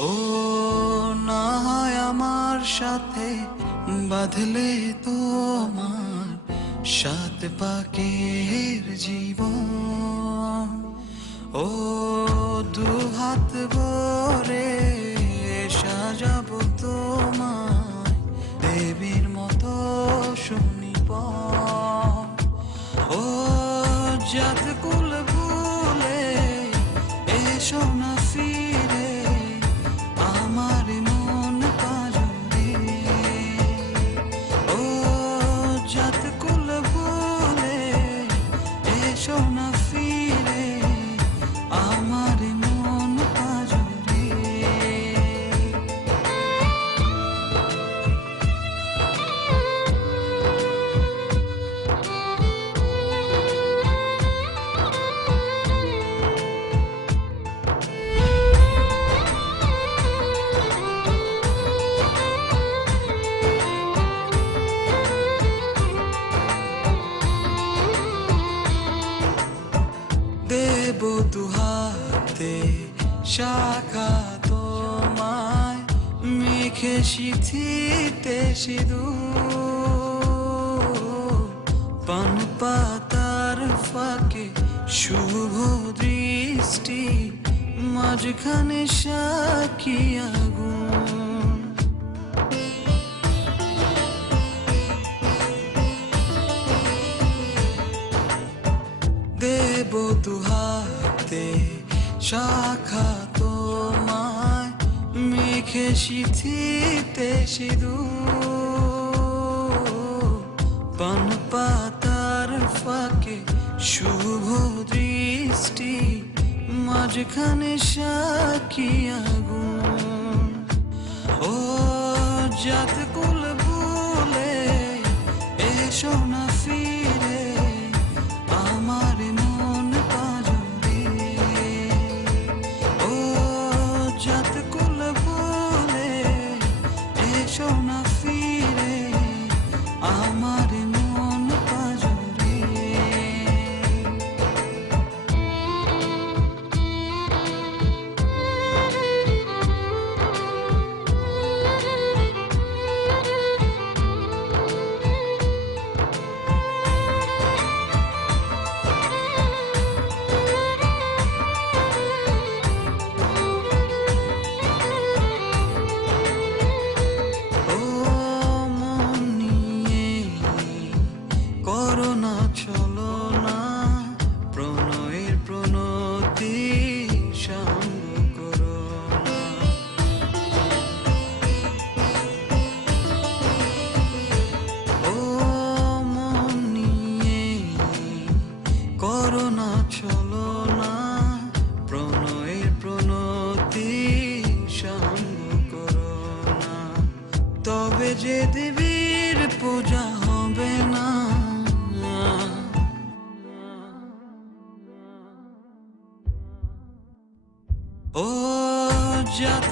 ও না হয় আমার সাথে বাঁধলে তোমার সাত পাকের জীবন। ও দু হাত ভরে সাজাবো তোমায় দেবীর মতো শুনিব। ও জাত কুল ভুলে এসো না ফিরে আমার মন পাজরে। ও জাত কুল ভুলে এসো না ফিরে আমার মন পাজরে। দেব দুহাতে শাখা তোমায় মেখে সিথিতে সিঁদুর। পান পাতার ফাঁকে শুভ দৃষ্টি মাঝখানে সাক্ষী আগুন। দেব দুহাতে শাখা তোমায় মেখে সিথিতে সিঁদুর। পান পাতার ফাঁকে শুভ দৃষ্টি মাঝখানে সাক্ষী আগুন। ও জাত কুল ভুলে এসো না ফিরে আমার মন পাজরে। ও জাত কুল ভুলে এসো না ফিরে আমার মন পাজরে। ও মন নিয়ে করো না চলো না প্রণয়ের প্রণতি সঙ্গ করো না। ও মন নিয়ে করো না চলো না প্রণয়ের প্রণতি সঙ্গ করো না। তবে যে দেবীর পূজা হবে না। ও জাত